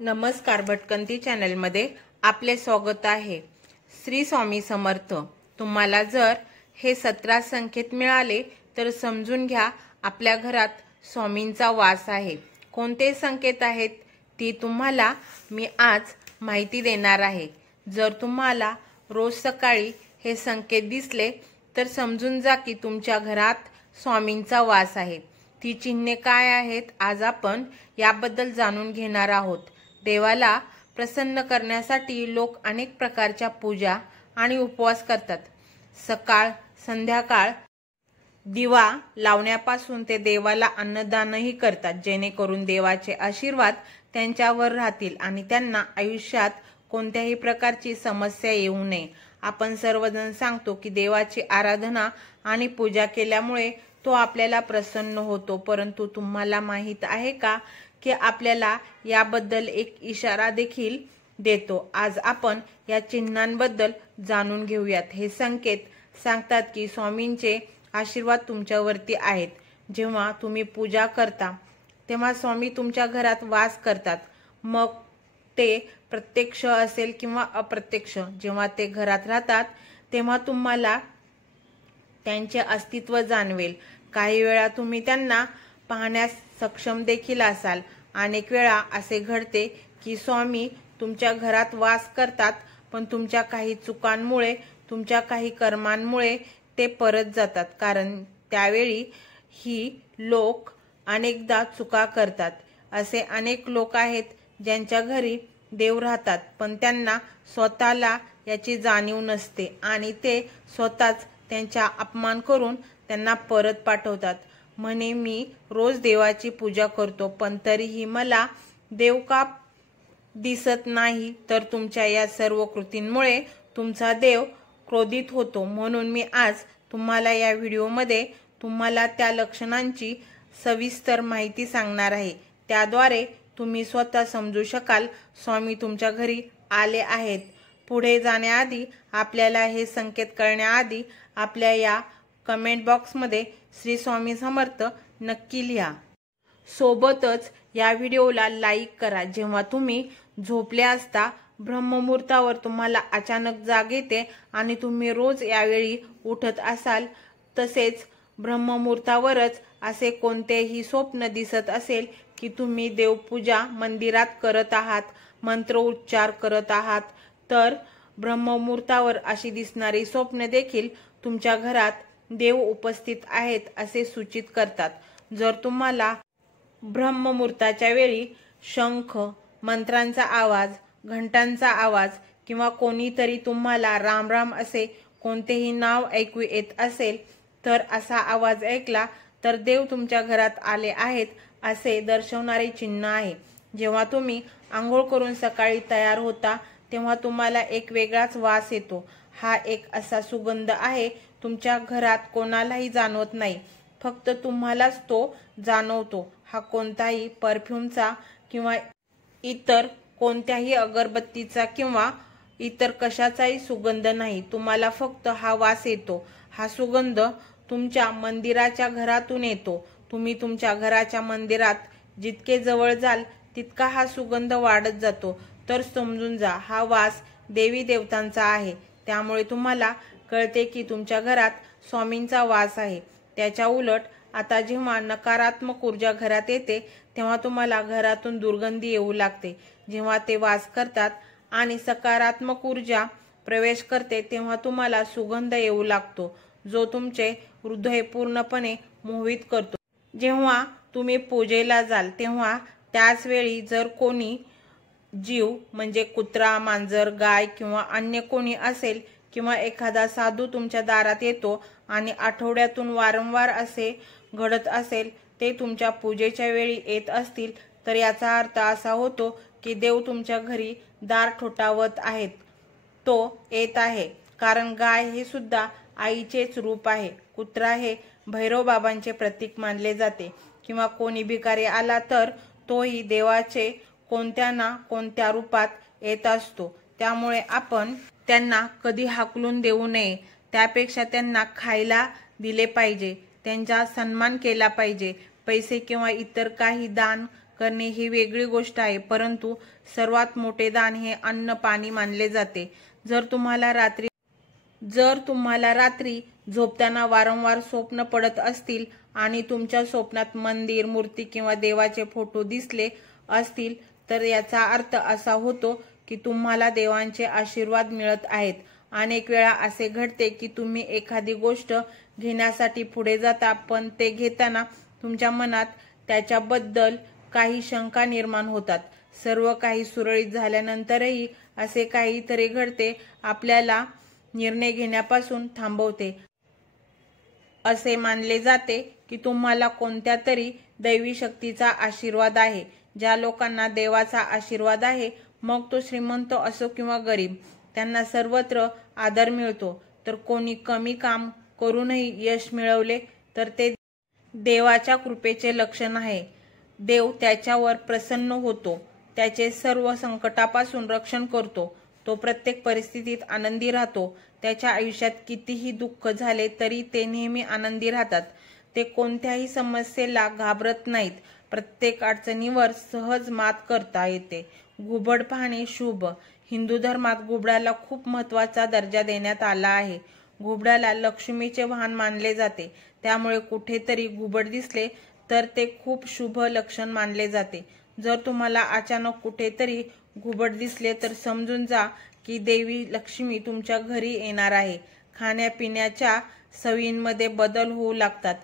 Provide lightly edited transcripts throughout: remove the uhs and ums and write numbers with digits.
नमस्कार, भटकंती चॅनलमध्ये आपले स्वागत आहे। श्री स्वामी समर्थ। तुम्हाला जर हे 17 संकेत मिळाले तर समजून घ्या आपल्या घरात स्वामींचा वास आहे। कोणते संकेत आहेत ती तुम्हाला मी आज माहिती देणार आहे। जर तुम्हाला रोज सकाळी हे संकेत दिसले तर समजून जा की तुमच्या घरात स्वामींचा वास आहे। ती चिन्हे काय आहेत आज आपण याबद्दल जाणून घेणार आहोत। देवाला प्रसन्न करण्यासाठी लोक अनेक प्रकारच्या पूजा आणि उपवास करतात। सकाळ संध्याकाळ दिवा लावण्यापासून ते देवाला अन्नदानही करतात, जेणेकरून देवाचे आशीर्वाद त्यांच्यावर राहतील आणि त्यांना आयुष्यात कोणत्याही प्रकारची समस्या येऊ नये। आपण सर्वजण सांगतो की देवाची आराधना आणि पूजा केल्यामुळे तो आपल्याला प्रसन्न होतो, परंतु तुम्हाला माहित आहे का की आपल्याला याबद्दल एक इशारा देखील देतो। आज आपण या चिन्हांबद्दल जाणून घेऊयात। हे संकेत सांगतात की स्वामींचे आशीर्वाद तुमच्यावरती आहेत। जेव्हा तुम्ही पूजा करता तेव्हा स्वामी तुमच्या घरात वास करतात, मग ते प्रत्यक्ष असेल किंवा अप्रत्यक्ष। जेव्हा ते घरात राहतात तेव्हा तुम्हाला त्यांचे अस्तित्व जाणवेल। काही वेळा तुम्ही त्यांना पाहण्यास सक्षम देखील असाल। अनेक वेळा असे घडते की स्वामी तुमच्या घरात वास करतात, पण तुमच्या काही चुकांमुळे, तुमच्या काही कर्मांमुळे ते परत जातात, कारण त्यावेळी ही लोक अनेकदा चुका करतात। असे अनेक लोक आहेत ज्यांच्या घरी देव राहतात, पण त्यांना स्वतःला याची जाणीव नसते आणि ते स्वतःच त्यांचा अपमान करून त्यांना परत पाठवतात। म्हणे मी रोज देवाची पूजा करतो, पण तरीही मला देव का दिसत नाही? तर तुमच्या या सर्व कृतींमुळे तुमचा देव क्रोधित होतो। म्हणून मी आज तुम्हाला या व्हिडिओमध्ये तुम्हाला त्या लक्षणांची सविस्तर माहिती सांगणार आहे। त्याद्वारे तुम्ही स्वतः समजू शकाल स्वामी तुमच्या घरी आले आहेत। पुढे जाण्याआधी आपल्याला हे संकेत कळण्याआधी आपल्या या कमेंट बॉक्समध्ये श्री स्वामी समर्थ नक्की लिहा। सोबतच या व्हिडिओला लाईक करा। जेव्हा तुम्ही झोपले असता ब्रह्ममुहूर्तावर तुम्हाला अचानक जाग येते आणि तुम्ही रोज यावेळी उठत असाल, तसेच ब्रह्ममुहूर्तावरच असे कोणतेही स्वप्न दिसत असेल की तुम्ही देवपूजा मंदिरात करत आहात, मंत्र उच्चार करत आहात, तर ब्रह्ममुहूर्तावर अशी दिसणारी स्वप्न देखील तुमच्या घरात देव उपस्थित आहेत असे सूचित करतात। जर तुम्हाला ब्रह्ममुहूर्ताच्या वेळी शंख, मंत्रांचा आवाज, घंटांचा आवाज किंवा कोणीतरी तुम्हाला राम राम असे कोणतेही नाव ऐकू येत असेल, तर असा आवाज ऐकला तर देव तुमच्या घरात आले आहेत असे दर्शवणारे चिन्ह आहे। जेव्हा तुम्ही आंघोळ करून सकाळी तयार होता तेव्हा तुम्हाला एक वेगळाच वास येतो। हा एक असा सुगंध आहे तुमच्या घरात कोणालाही जाणवत नाही, फक्त तुम्हालाच तो जाणवतो। हा कोणताही परफ्यूमचा किंवा इतर कोणत्याही अगरबत्तीचा किंवा इतर कशाचाही सुगंध नाही, तुम्हाला फक्त हा वास येतो। हा सुगंध तुमच्या मंदिराच्या घरातून येतो। तुम्ही तुमच्या घराच्या मंदिरात जितके जवळ जाल तितका हा सुगंध वाढत जातो। तर समजून जा हा वास देवी देवतांचा आहे। त्यामुळे तुम्हाला कळते की तुमच्या घरात स्वामींचा वास आहे। त्याच्या उलट आता जेव्हा नकारात्मक ऊर्जा घरात येते तेव्हा तुम्हाला घरातून दुर्गंधी येऊ लागते। जेव्हा ते वास करतात आणि सकारात्मक ऊर्जा प्रवेश करते तेव्हा तुम्हाला सुगंध येऊ लागतो, जो तुमचे हृदय पूर्णपणे मोहित करतो। जेव्हा तुम्ही पूजेला जाल तेव्हा त्याच वेळी जर कोणी जीव म्हणजे कुत्रा, मांजर, गाय किंवा अन्य कोणी असेल किंवा एखादा साधू तुमच्या दारात येतो आणि आठवड्यातून वारंवार असे घडत असेल, ते तुमच्या पूजेच्या वेळी येत असतील, तर याचा अर्थ असा होतो की देव तुमच्या घरी दार ठोठावत आहेत, तो येत आहे। कारण गाय हे सुद्धा आईचेच रूप आहे, कुत्रा हे भैरव बाबांचे प्रतीक मानले जाते, किंवा कोणी भिकारी आला तर तोही देवाचे कोणत्या ना कोणत्या रूपात येत असतो। त्यामुळे आपण त्यांना कधी हाकलून देऊ नये, त्यापेक्षा त्यांना खायला दिले पाहिजे, त्यांचा सन्मान केला पाहिजे। पैसे किंवा इतर काही दान करणे ही वेगळी गोष्ट आहे, परंतु सर्वात मोठे दान हे अन्न पाणी मानले जाते. जर तुम्हाला रात्री झोपताना वारंवार स्वप्न पडत असतील आणि तुमच्या स्वप्नात मंदिर, मूर्ती किंवा देवाचे फोटो दिसले असतील तर याचा अर्थ असा होतो की तुम्हाला देवांचे आशीर्वाद मिळत आहेत. अनेक वेळा असे घडते की तुम्ही एखादी गोष्ट घेण्यासाठी पुढे जाता, पण ते घेताना तुमच्या मनात त्याच्याबद्दल काही शंका निर्माण होतात. सर्व काही सुरळीत झाल्यानंतरही असे काहीतरी घडते, आपल्याला निर्णय घेण्यापासून थांबवते. असे मानले जाते की तुम्हाला कोणत्या तरी दैवी शक्तीचा आशीर्वाद आहे. ज्या लोकांना देवाचा आशीर्वाद आहे, मग तो श्रीमंत असो किंवा गरीब, त्यांना सर्वत्र आदर मिळतो. तर कोणी कमी काम करूनही यश मिळवले तर ते देवाच्या कृपेचे लक्षण आहे. देव त्याच्यावर प्रसन्न होतो, त्याचे सर्व संकटापासून रक्षण करतो. तो प्रत्येक परिस्थितीत आनंदी राहतो. त्याच्या आयुष्यात कितीही दुःख झाले तरी ते नेहमी आनंदी राहतात. ते कोणत्याही समस्येला घाबरत नाहीत. प्रत्येक अडचणीवर सहज मात करता येते. घुबड पाहणे शुभ. हिंदू धर्मात घुबडाला खूप महत्त्वाचा दर्जा देण्यात आला आहे. घुबडाला लक्ष्मीचे वाहन मानले जाते, त्यामुळे कुठेतरी घुबड दिसले तर ते खूप शुभ लक्षण मानले जाते. जर तुम्हाला अचानक कुठेतरी घुबड दिसले तर समजून जा की देवी लक्ष्मी तुमच्या घरी येणार आहे. खाण्यापिण्याच्या सवयींमध्ये बदल होऊ लागतात.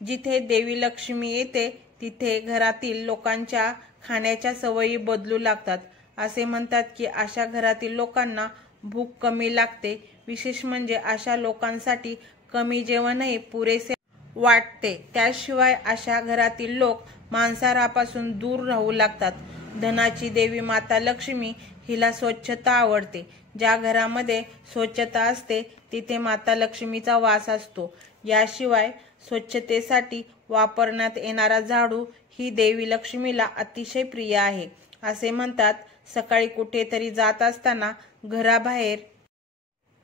जिथे देवी लक्ष्मी येते तिथे घरातील लोकांच्या खाण्याच्या सवयी बदलू लागतात. असे म्हणतात की अशा घरातील लोकांना भूक कमी लागते. विशेष म्हणजे अशा लोकांसाठी कमी जेवणही पुरेसे वाटते. त्याशिवाय अशा घरातील लोक मांसाहारापासून दूर राहू लागतात. धनाची देवी माता लक्ष्मी हिला स्वच्छता आवडते. ज्या घरामध्ये स्वच्छता असते तिथे माता लक्ष्मीचा वास असतो. याशिवाय स्वच्छतेसाठी वापरण्यात येणारा झाडू ही देवी लक्ष्मीला अतिशय प्रिय आहे. असे म्हणतात, सकाळी कुठेतरी जात असताना घराबाहेर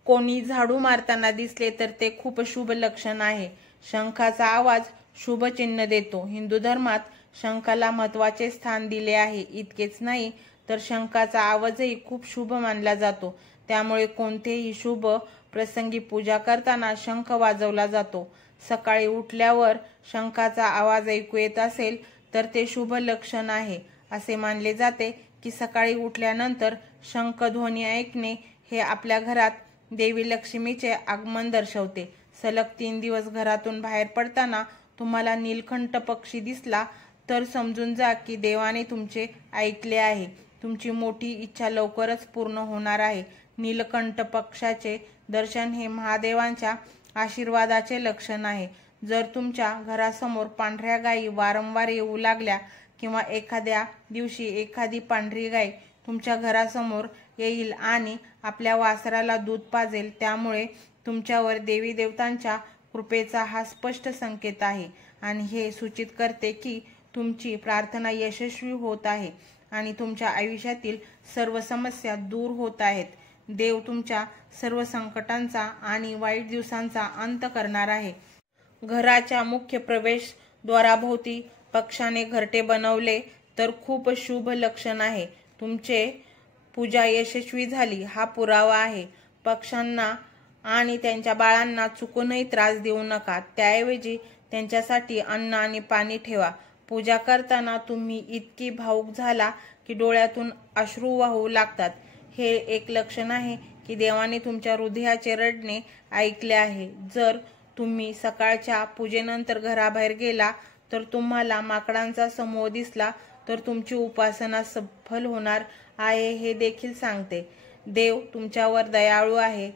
कोणी झाडू मारताना दिसले तर ते खूप शुभ लक्षण आहे. शंखाचा आवाज शुभ चिन्ह देतो. हिंदू धर्मात शंखाला महत्त्वाचे स्थान दिले आहे. इतकेच नाही तर शंखाचा आवाजही खूप शुभ मानला जातो. त्यामुळे कोणतेही शुभ प्रसंगी पूजा करताना शंख वाजवला जातो. सकाळी उठल्यावर शंखाचा आवाज ऐकू येत असेल तर ते शुभ लक्षण आहे. असे मानले जाते की सकाळी उठल्यानंतर शंख ध्वनी ऐकणे हे आपल्या घरात देवी लक्ष्मीचे आगमन दर्शवते. सलग 3 दिवस घरातून बाहेर पडताना तुम्हाला नीलकंठ पक्षी दिसला तर समजून जा की देवाने तुमचे ऐकले आहे. तुमची मोठी इच्छा लवकरच पूर्ण होणार आहे. नीलकंठ पक्षाचे दर्शन हे महादेवांच्या आशीर्वादाचे लक्षण आहे. जर तुमच्या घरासमोर पांढऱ्या गायी वारंवार येऊ लागल्या किंवा एखाद्या दिवशी एखादी पांढरी गाय तुमच्या घरासमोर येईल आणि आपल्या वासराला दूध पाजेल, त्यामुळे तुमच्यावर देवी देवतांच्या कृपेचा हा स्पष्ट संकेत आहे आणि हे सूचित करते की तुमची प्रार्थना यशस्वी होत आहे आणि तुमच्या आयुष्यातील सर्व समस्या दूर होत आहेत. देव तुमच्या सर्व संकटांचा आणि वाईट दिवसांचा अंत करणार आहे. घराच्या मुख्य प्रवेशद्वाराभोवती पक्ष्याने घरटे बनवले तर खूप शुभ लक्षण आहे. तुमचे पूजा यशस्वी झाली हा पुरावा आहे. पक्ष्यांना आणि त्यांच्या बाळांना चुकूनही त्रास देऊ नका. त्याऐवजी त्यांच्यासाठी अन्न आणि पाणी ठेवा. पूजा करताना तुम्ही इतकी भावुक झाला की डोळ्यातून अश्रू वाहू लागतात. हे एक लक्षण आहे की देवाने तुमच्या हृदयाचे रडणे ऐकले आहे. जर तुम्ही सकाळच्या पूजेनंतर घराबाहेर गेला तर तुम्हाला माकडांचा समूह दिसला तर तुमची उपासना सफल होणार आहे हे देखील सांगते. देव तुमच्यावर दयाळू आहे.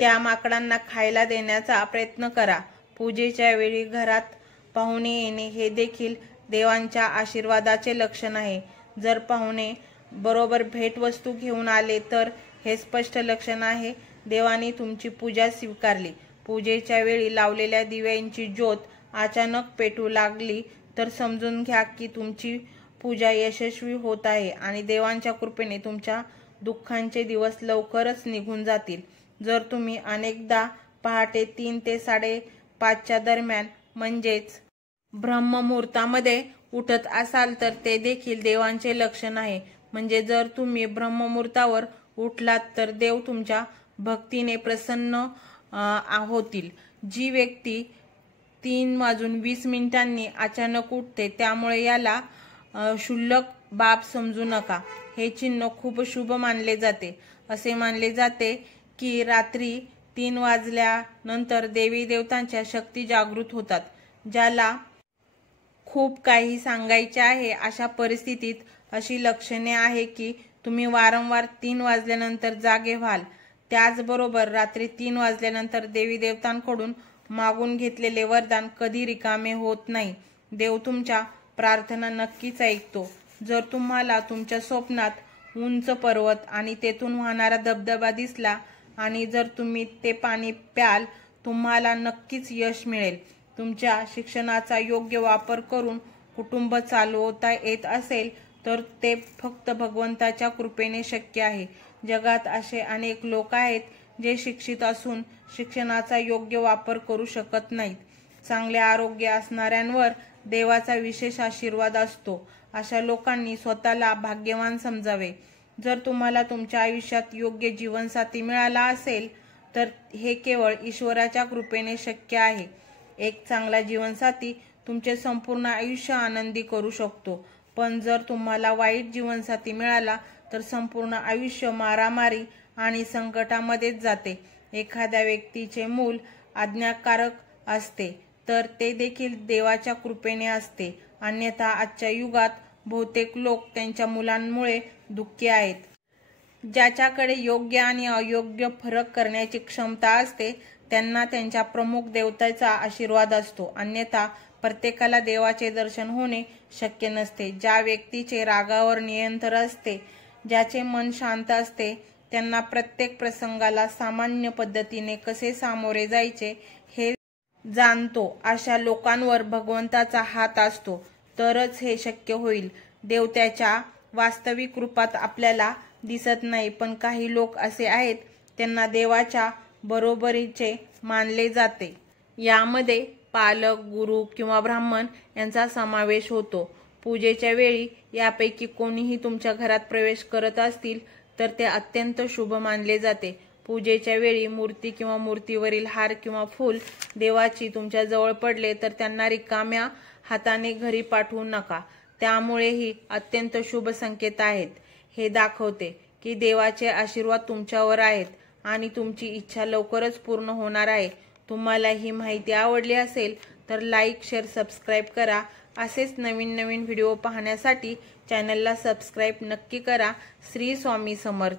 त्या माकडांना खायला देण्याचा प्रयत्न करा. पूजेच्या वेळी घरात पाहुणे येणे हे देखील देवांच्या आशीर्वादाचे लक्षण आहे. जर पाहुणे बरोबर भेटवस्तू घेऊन आले तर हे स्पष्ट लक्षण आहे देवाने तुमची पूजा स्वीकारली. पूजेच्या वेळी लावलेल्या दिव्यांची ज्योत अचानक पेटू लागली तर समजून घ्या की तुमची पूजा यशस्वी होत आहे आणि देवांच्या कृपेने तुमच्या दुःखांचे दिवस लवकरच निघून जातील. जर तुम्ही अनेकदा पहाटे 3 ते 5:30 दरम्यान म्हणजेच ब्रह्ममुहूर्तामध्ये उठत असाल तर ते देखील देवांचे लक्षण आहे। म्हणजे जर तुम्ही ब्रह्ममुहूर्तावर उठलात तर देव तुमच्या भक्तीने प्रसन्न होतील। जी व्यक्ती 3:20 अचानक उठते त्यामुळे याला क्षुल्लक बाब समजू नका। हे चिन्ह खूप शुभ मानले जाते। असे मानले जाते की रात्री 3 वाजल्यानंतर देवी देवतांच्या शक्ती जागृत होतात। ज्याला खूप काही सांगायचे आहे अशा परिस्थितीत अशी लक्षणे आहे की तुम्ही वारंवार 3 वाजल्यानंतर जागे व्हाल। त्याचबरोबर रात्री 3 वाजल्यानंतर देवी देवतांकडून मागून घेतलेले वरदान कधी रिकामे होत नाही। देव तुमच्या प्रार्थना नक्कीच ऐकतो। जर तुम्हाला तुमच्या स्वप्नात उंच पर्वत आणि तेथून वाहणारा धबधबा दिसला आणि जर तुम्ही ते पाणी प्याल तुम्हाला नक्कीच यश मिळेल। तुमच्या शिक्षणाचा योग्य वापर करून कुटुंब चालवता येत असेल तर ते फक्त भगवंताच्या कृपेने शक्य आहे। जगात असे अनेक लोक आहेत जे शिक्षित असून शिक्षणाचा योग्य वापर करू शकत नाहीत। चांगले आरोग्य असणाऱ्यांवर देवाचा विशेष आशीर्वाद असतो। अशा लोकांनी स्वतःला भाग्यवान समजावे। जर तुम्हाला तुमच्या आयुष्यात योग्य जीवनसाथी मिळाला असेल तर हे केवळ ईश्वराच्या कृपेने शक्य आहे। एक चांगला जीवनसाथी तुमचे संपूर्ण आयुष्य आनंदी करू शकतो, पण जर तुम्हाला वाईट जीवनसाथी मिळाला तर संपूर्ण आयुष्य मारामारी आणि संकटामध्येच जाते। एखाद्या व्यक्तीचे मूल आज्ञाकारक असते तर ते देखील देवाच्या कृपेने असते, अन्यथा आजच्या युगात बहुतेक लोक त्यांच्या मुलांमुळे दुःखी आहेत। ज्याच्याकडे योग्य आणि अयोग्य फरक करण्याची क्षमता असते त्यांना त्यांच्या प्रमुख देवतेचा आशीर्वाद असतो, अन्यथा प्रत्येकाला देवाचे दर्शन होणे शक्य नसते। ज्या व्यक्तीचे रागावर नियंत्रण असते, ज्याचे मन शांत असते, त्यांना प्रत्येक प्रसंगाला सामान्य पद्धतीने कसे सामोरे जायचे हे जाणतो। अशा लोकांवर भगवंताचा हात असतो तरच हे शक्य होईल। देव त्याच्या वास्तविक रूपात आपल्याला दिसत नाही, पण काही लोक असे आहेत त्यांना देवाच्या बरोबरीचे मानले जाते। यामध्ये पालक, गुरु किंवा ब्राह्मण यांचा समावेश होतो। पूजेच्या वेळी यापैकी कोणीही तुमच्या घरात प्रवेश करत असतील तर ते अत्यंत शुभ मानले जाते। पूजेच्या वेळी मूर्ती किंवा मूर्तीवरील हार किंवा फूल देवाची तुमच्या जवळ पडले तर त्यांना रिकाम्या हाताने घरी पाठवू नका। त्यामुळेही अत्यंत शुभ संकेत आहेत। हे दाखवते की देवाचे आशीर्वाद तुमच्यावर आहेत आणि तुमची इच्छा लवकरच पूर्ण होणार आहे। तुम्हाला ही माहिती आवडली असेल तर लाईक, शेअर, सबस्क्राईब करा। असेच नवीन नवीन व्हिडिओ पाहण्यासाठी चॅनलला सबस्क्राईब नक्की करा। श्री स्वामी समर्थ।